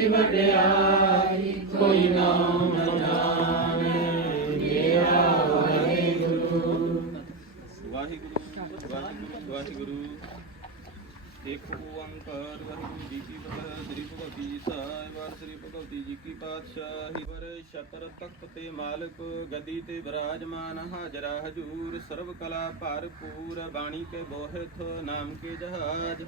ਤੇਰੀ ਵਡਿਆਈ ਕੋਈ ਨਾਮ ਨਾ ਜਾਣੇ ਮੇਰਾ ਵਾਹਿਗੁਰੂ ਵਾਹਿਗੁਰੂ ਵਾਹਿਗੁਰੂ ਇੱਕ ਓੰਕਾਰ ਵਾਹਿਗੁਰੂ ਜੀ ਕੀ ਫਤਿਹ ਸ੍ਰੀ ਭਗਵਤੀ ਸਾਹਿਬ ਵਾਰ ਸ੍ਰੀ ਭਗਵਤੀ ਜੀ ਕੀ ਪਾਤਸ਼ਾਹੀ ਵਰ ਸ਼ਤਰ ਤਖਤ ਤੇ ਮਾਲਕ ਗਦੀ ਤੇ ਵਿਰਾਜਮਾਨ ਹਾਜ਼ਰਾ ਹਜੂਰ ਸਰਬ ਕਲਾ ਭਰਪੂਰ ਬਾਣੀ ਕੇ ਬੋਹਿਤ ਨਾਮ ਕੇ ਜਹਾਜ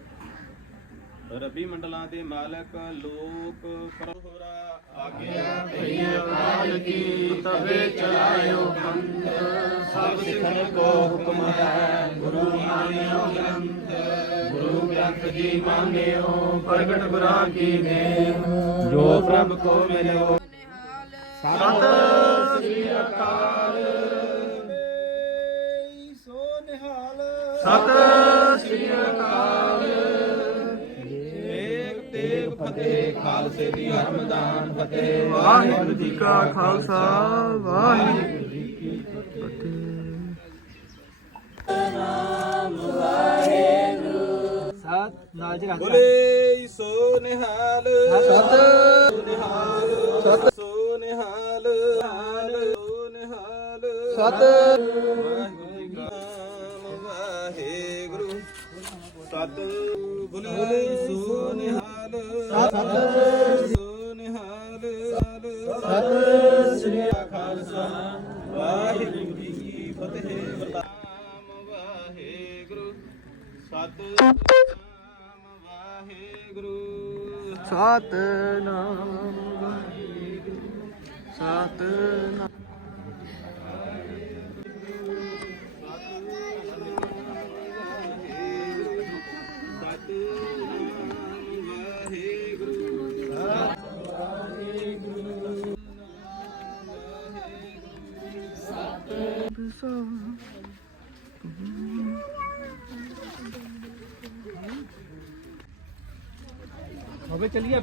ਰਬੀ ਮੰਡਲਾਂ ਦੇ ਮਾਲਕ ਲੋਕ ਪ੍ਰਭੁਰਾ ਆਗਿਆ ਤੇਰੀ ਅਕਾਲ ਕੀ ਤਵੇ ਚਲਾਇਓ ਪੰਥ ਸਭ ਸਿੱਖਣ ਕੋ ਹੁਕਮ ਹੈ ਗੁਰੂ ਮਾਨਿਓ ਗ੍ਰੰਥ। ਗੁਰੂ ਗ੍ਰੰਥ ਜੀ ਮਾਨਿਓ ਪ੍ਰਗਟ ਗੁਰਾਂ ਕੀ ਨੇ। ਜੋ ਪ੍ਰਭ ਕੋ ਮਿਲਿਓ। ਸਤਿ ਸ੍ਰੀ ਅਕਾਲ। ਸੋ ਨਿਹਾਲ ਸਤਿ ਸ੍ਰੀ ਅਕਾਲ। ਫਤਿਹ ਖਾਲਸੇ ਦੀ ਹਰਮਦਾਨ ਫਤਿਹ। ਵਾਹਿਗੁਰੂ ਜੀ ਕਾ ਖਾਲਸਾ ਵਾਹਿਗੁਰੂ ਜੀ ਕੀ ਫਤਿਹ। ਸਤ ਨਾਲ ਜੀ ਬੋਲੇ ਸੋ ਨਿਹਾਲ। ਸਤ। ਨਿਹਾਲ ਸਤ। ਸੋ ਨਿਹਾਲ। ਸੋ ਨਿਹਾਲ। ਸਤ। ਵਾਹਿਗੁਰੂ ਸਤ ਬੋਲੇ ਸੋ ਨਿਹਾਲ ਸਤ ਸੋ ਨਿਹਾਲ ਸਤ ਸ੍ਰੀ ਖਾਲਸਾ ਵਾਹਿਗੁਰੂ ਜੀ ਕੀ ਫਤਿਹ ਨਾਮ ਵਾਹਿਗੁਰੂ ਸਤਨਾਮ ਵਾਹਿਗੁਰੂ ਸਤਨਾਮ ਵਾਹਿਗੁਰੂ ਸਤਨਾਮ ਸਤਨਾਮ ਹੋਵੇ ਚਲੀਏ